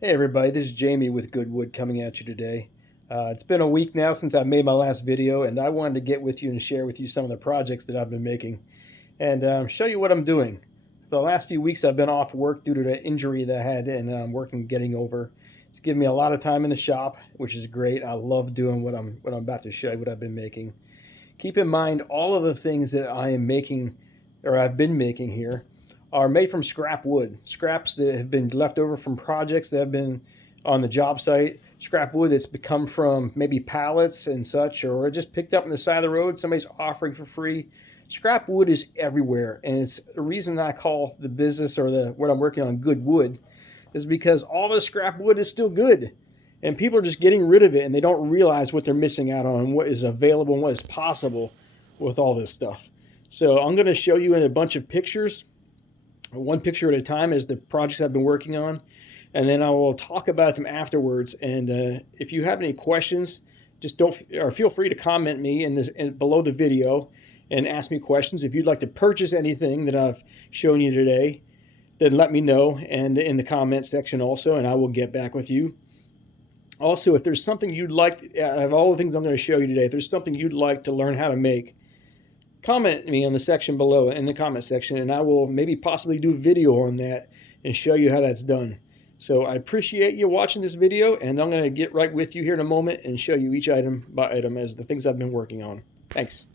Hey everybody, this is Jamie with Goodwood coming at you today. It's been a week now since I made my last video, and I wanted to get with you and share with you some of the projects that I've been making and show you what I'm doing. For the last few weeks, I've been off work due to the injury that I had, and I'm working getting over. It's given me a lot of time in the shop, which is great. I love doing what I'm about to show you, what I've been making. Keep in mind, all of the things that I am making or I've been making here are made from scrap wood, scraps that have been left over from projects that have been on the job site, scrap wood that's become from maybe pallets and such, or just picked up on the side of the road, somebody's offering for free. Scrap wood is everywhere, and it's the reason I call the business or the what I'm working on good wood is because all the scrap wood is still good and people are just getting rid of it and they don't realize what they're missing out on and what is available and what is possible with all this stuff. So I'm going to show you in a bunch of pictures, one picture at a time, as the projects I've been working on, and then I will talk about them afterwards. And if you have any questions, just don't or feel free to comment me below the video and ask me questions. If you'd like to purchase anything that I've shown you today, then let me know and in the comment section also, and I will get back with you. Also, if there's something you'd like, of all the things I'm going to show you today, if there's something you'd like to learn how to make, comment me on the section below in the comment section, and I will maybe possibly do a video on that and show you how that's done. So I appreciate you watching this video, and I'm going to get right with you here in a moment and show you each item by item as the things I've been working on. Thanks.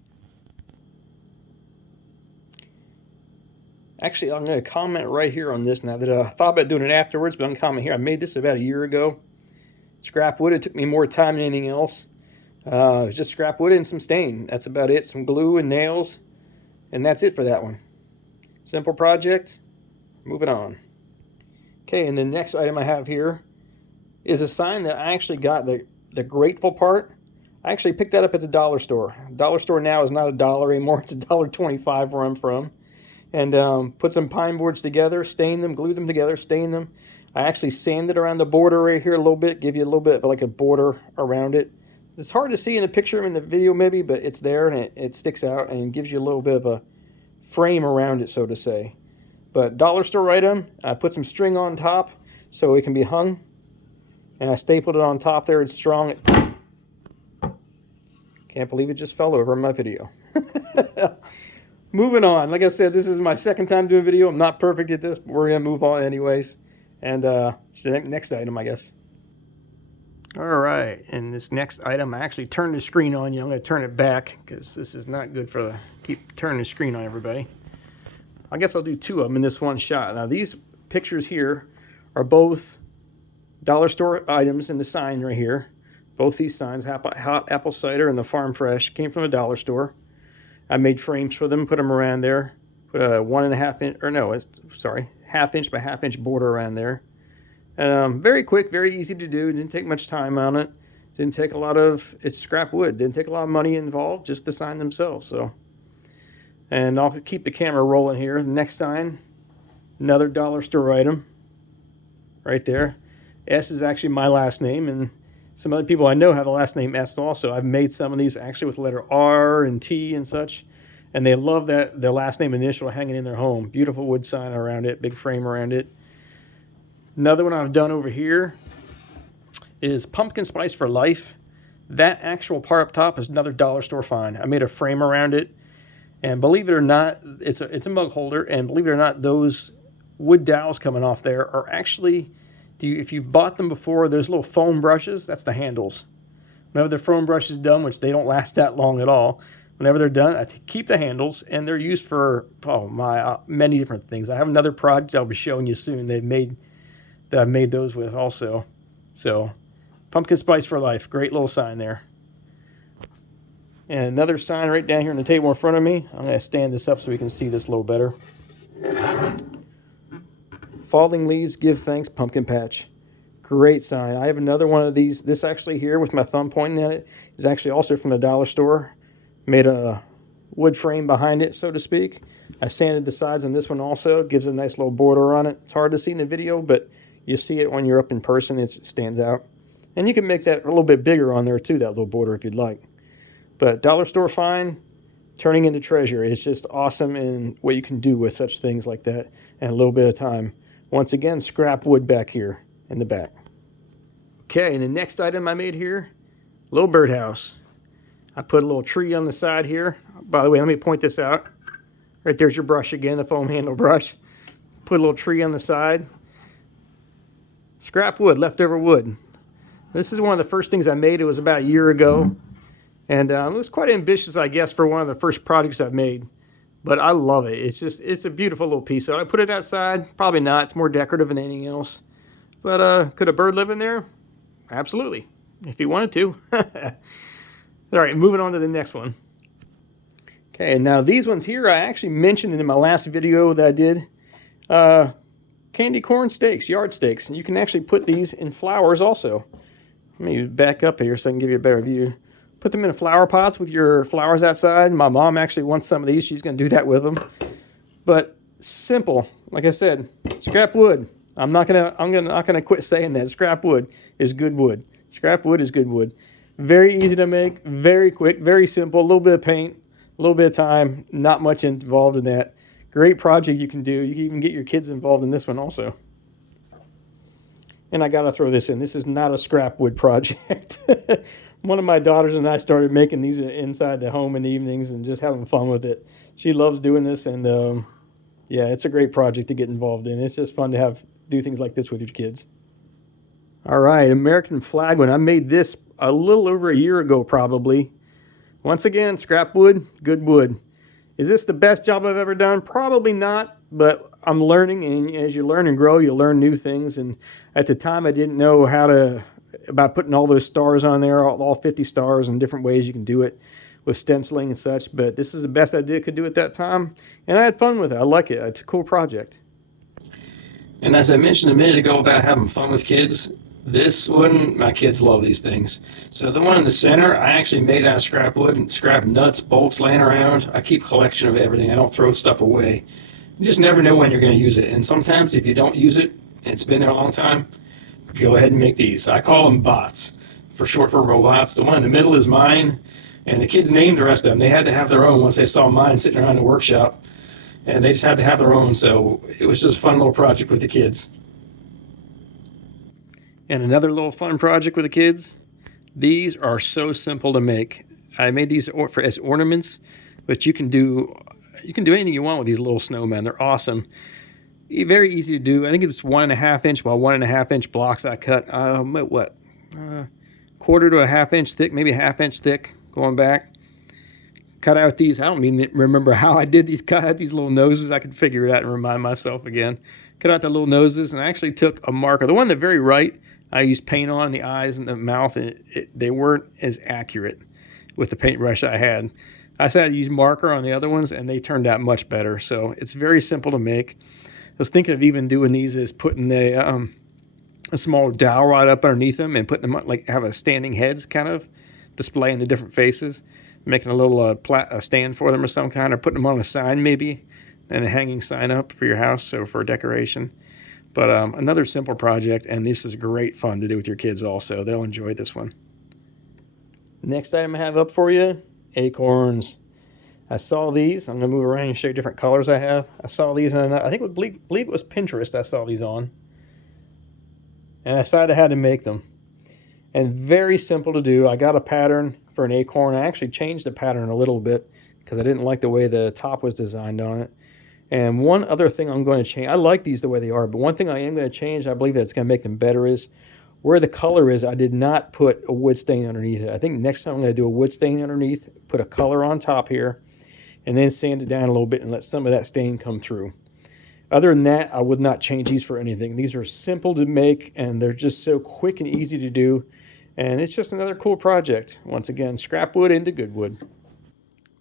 Actually, I'm going to comment right here on this now that I thought about doing it afterwards, but I'm going to comment here. I made this about a year ago. Scrap wood. It took me more time than anything else. It was just scrap wood and some stain. That's about it. Some glue and nails. And that's it for that one. Simple project. Moving on. Okay, and the next item I have here is a sign that I actually got, the grateful part. I actually picked that up at the dollar store. Dollar store now is not a dollar anymore. It's $1.25 where I'm from. And put some pine boards together, stain them, glue them together, stain them. I actually sanded around the border right here a little bit, give you a little bit of like a border around it. It's hard to see in the picture, in the video maybe, but it's there and it sticks out and gives you a little bit of a frame around it, so to say. But dollar store item, I put some string on top so it can be hung. And I stapled it on top there. It's strong. Can't believe it just fell over in my video. Moving on. Like I said, this is my second time doing video. I'm not perfect at this, but we're going to move on anyways. And next item, I guess. All right, and this next item, I actually turned the screen on you. I'm going to turn it back because this is not good for the keep turning the screen on everybody. I guess I'll do two of them in this one shot. Now these pictures here are both dollar store items in the sign right here. Both these signs, hot apple cider and the farm fresh, came from a dollar store. I made frames for them, put them around there. Put a 1.5 inch, or no, sorry, 1/2 inch by 1/2 inch border around there. Very quick, very easy to do. Didn't take much time on it. Didn't take a lot of, it's scrap wood. Didn't take a lot of money involved, just the sign themselves. So, and I'll keep the camera rolling here. The next sign, another dollar store item, right there. S is actually my last name, and some other people I know have the last name S also. I've made some of these actually with the letter R and T and such, and they love that their last name initial hanging in their home. Beautiful wood sign around it, big frame around it. Another one I've done over here is Pumpkin Spice for Life. That actual part up top is another dollar store find. I made a frame around it, and believe it or not, it's a mug holder, and believe it or not, those wood dowels coming off there are actually, if you've bought them before, those little foam brushes, that's the handles. Whenever the foam brush is done, which they don't last that long at all, whenever they're done, I keep the handles, and they're used for many different things. I have another project I'll be showing you soon. That I've made those with also. So, Pumpkin Spice for Life, great little sign there. And another sign right down here on the table in front of me. I'm going to stand this up so we can see this a little better. Falling Leaves Give Thanks Pumpkin Patch. Great sign. I have another one of these. This actually here with my thumb pointing at it is actually also from the dollar store. Made a wood frame behind it, so to speak. I sanded the sides on this one also. It gives a nice little border on it. It's hard to see in the video, but you see it when you're up in person. It stands out. And you can make that a little bit bigger on there too, that little border, if you'd like. But dollar store find, turning into treasure. It's just awesome in what you can do with such things like that in a little bit of time. Once again, scrap wood back here. in the back. Okay, and the next item I made here, little birdhouse. I put a little tree on the side here. By the way, let me point this out. Right there's your brush again, the foam handle brush. Put a little tree on the side. Scrap wood, leftover wood. This is one of the first things I made. It was about a year ago. And it was quite ambitious, I guess, for one of the first projects I've made. But I love it. It's a beautiful little piece. So I put it outside? Probably not. It's more decorative than anything else. But could a bird live in there? Absolutely, if he wanted to. All right, moving on to the next one. Okay, and now these ones here I actually mentioned in my last video that I did. Candy corn stakes, yard stakes. And you can actually put these in flowers also. Let me back up here so I can give you a better view. Put them in flower pots with your flowers outside. My mom actually wants some of these. She's going to do that with them. But simple, like I said, scrap wood. I'm not gonna quit saying that. Scrap wood is good wood. Scrap wood is good wood. Very easy to make, very quick, very simple. A little bit of paint, a little bit of time. Not much involved in that. Great project you can do. You can even get your kids involved in this one also. And I gotta throw this in. This is not a scrap wood project. One of my daughters and I started making these inside the home in the evenings and just having fun with it. She loves doing this, and yeah, it's a great project to get involved in. It's just fun to do things like this with your kids. All right, American flag one. I made this a little over a year ago probably. Once again, scrap wood, good wood. Is this the best job I've ever done? Probably not, but I'm learning, and as you learn and grow, you learn new things. And at the time, I didn't know about putting all those stars on there, all 50 stars, and different ways you can do it with stenciling and such. But this is the best I could do at that time, and I had fun with it. I like it. It's a cool project. And as I mentioned a minute ago about having fun with kids, this one, my kids love these things. So the one in the center, I actually made out of scrap wood and scrap nuts, bolts laying around. I keep a collection of everything. I don't throw stuff away. You just never know when you're going to use it. And sometimes if you don't use it, and it's been there a long time, go ahead and make these. I call them bots, for short for robots. The one in the middle is mine, and the kids named the rest of them. They had to have their own once they saw mine sitting around the workshop, and they just had to have their own. So it was just a fun little project with the kids. And another little fun project with the kids. These are so simple to make. I made these as ornaments, but you can do anything you want with these little snowmen. They're awesome. Very easy to do. I think it's 1.5 inch by 1.5 inch blocks I cut. Quarter to a ½ inch thick, maybe a ½ inch thick going back. Cut out these. I don't even remember how I did these. Cut out these little noses. I could figure it out and remind myself again. Cut out the little noses, and I actually took a marker. The one on the very right, I used paint on the eyes and the mouth, and they weren't as accurate with the paintbrush I had. I decided to use marker on the other ones, and they turned out much better. So it's very simple to make. I was thinking of even doing these as putting a small dowel rod up underneath them and putting them like have a standing heads kind of displaying the different faces, making a little stand for them or some kind, or putting them on a sign maybe, and a hanging sign up for your house, so for decoration. But another simple project, and this is great fun to do with your kids also. They'll enjoy this one. Next item I have up for you, acorns. I saw these. I'm going to move around and show you different colors I have. I saw these, and I think believe it was Pinterest I saw these on. And I decided I had to make them. And very simple to do. I got a pattern for an acorn. I actually changed the pattern a little bit because I didn't like the way the top was designed on it. And one other thing I'm going to change, I like these the way they are, but one thing I am going to change, I believe that's going to make them better, is where the color is, I did not put a wood stain underneath it. I think next time I'm going to do a wood stain underneath, put a color on top here, and then sand it down a little bit and let some of that stain come through. Other than that, I would not change these for anything. These are simple to make, and they're just so quick and easy to do. And it's just another cool project. Once again, scrap wood into good wood.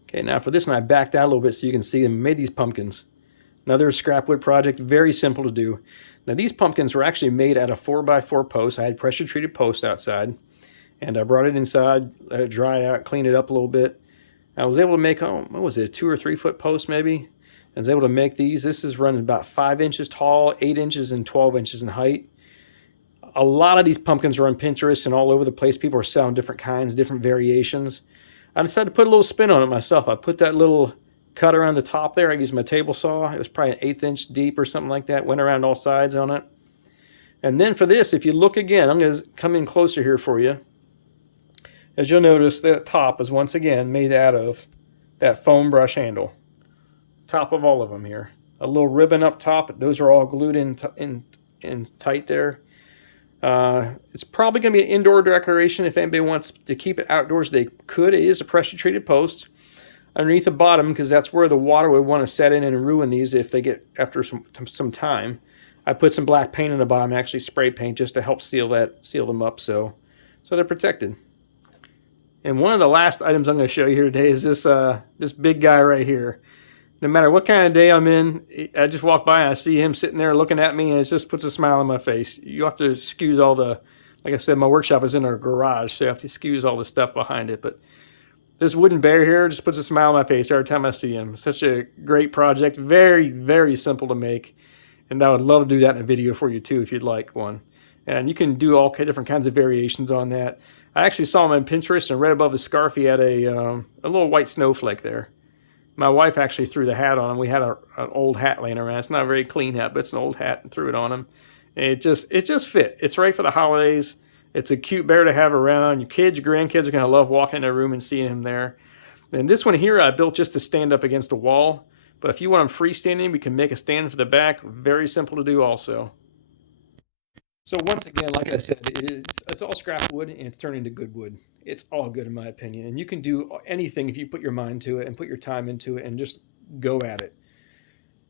Okay, now for this one, I backed out a little bit so you can see them. I made these pumpkins. Another scrap wood project, very simple to do. Now these pumpkins were actually made out of 4x4 posts. I had pressure treated posts outside, and I brought it inside, let it dry out, clean it up a little bit. I was able to make, what was it, a 2 or 3 foot post maybe? I was able to make these. This is running about 5 inches tall, 8 inches, and 12 inches in height. A lot of these pumpkins are on Pinterest and all over the place. People are selling different kinds, different variations. I decided to put a little spin on it myself. I put that little cut around the top there. I used my table saw. It was probably an 1/8 inch deep or something like that. Went around all sides on it. And then for this, if you look again, I'm going to come in closer here for you. As you'll notice, the top is once again made out of that foam brush handle. Top of all of them here. A little ribbon up top. Those are all glued in tight there. It's probably going to be an indoor decoration. If anybody wants to keep it outdoors, they could. It is a pressure treated post underneath the bottom, because that's where the water would want to set in and ruin these if they get after some time. I put some black paint in the bottom, actually spray paint, just to help seal them up so they're protected. And one of the last items I'm going to show you here today is this big guy right here. No matter what kind of day I'm in, I just walk by and I see him sitting there looking at me, and it just puts a smile on my face. You have to excuse all the, like I said, my workshop is in our garage, so you have to excuse all the stuff behind it. But this wooden bear here just puts a smile on my face every time I see him. Such a great project. Very, very simple to make. And I would love to do that in a video for you too if you'd like one. And you can do all different kinds of variations on that. I actually saw him on Pinterest, and right above his scarf he had a little white snowflake there. My wife actually threw the hat on him. We had an old hat laying around. It's not a very clean hat, but it's an old hat, and threw it on him. And it just fit. It's right for the holidays. It's a cute bear to have around. Your kids, your grandkids are going to love walking in their room and seeing him there. And this one here I built just to stand up against a wall. But if you want them freestanding, we can make a stand for the back. Very simple to do also. So once again, like I said, it's all scrap wood, and it's turned into good wood. It's all good in my opinion. And you can do anything if you put your mind to it and put your time into it and just go at it.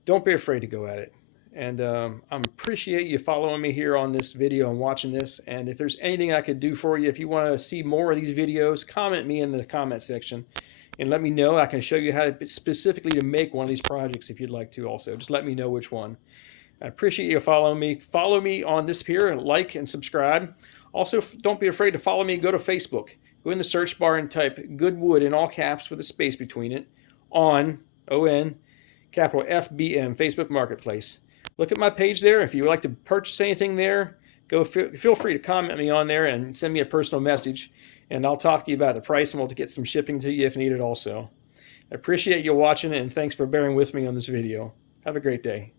Don't be afraid to go at it. And I appreciate you following me here on this video and watching this. And if there's anything I could do for you, if you want to see more of these videos, comment me in the comment section and let me know. I can show you how to specifically to make one of these projects if you'd like to also. Just let me know which one. I appreciate you following me. Follow me on this here, like and subscribe. Also, don't be afraid to follow me. Go to Facebook. Go in the search bar and type Goodwood in all caps with a space between it on, O-N, capital FBM, Facebook Marketplace. Look at my page there. If you would like to purchase anything there, feel free to comment me on there and send me a personal message, and I'll talk to you about the price, and we'll get some shipping to you if needed also. I appreciate you watching, and thanks for bearing with me on this video. Have a great day.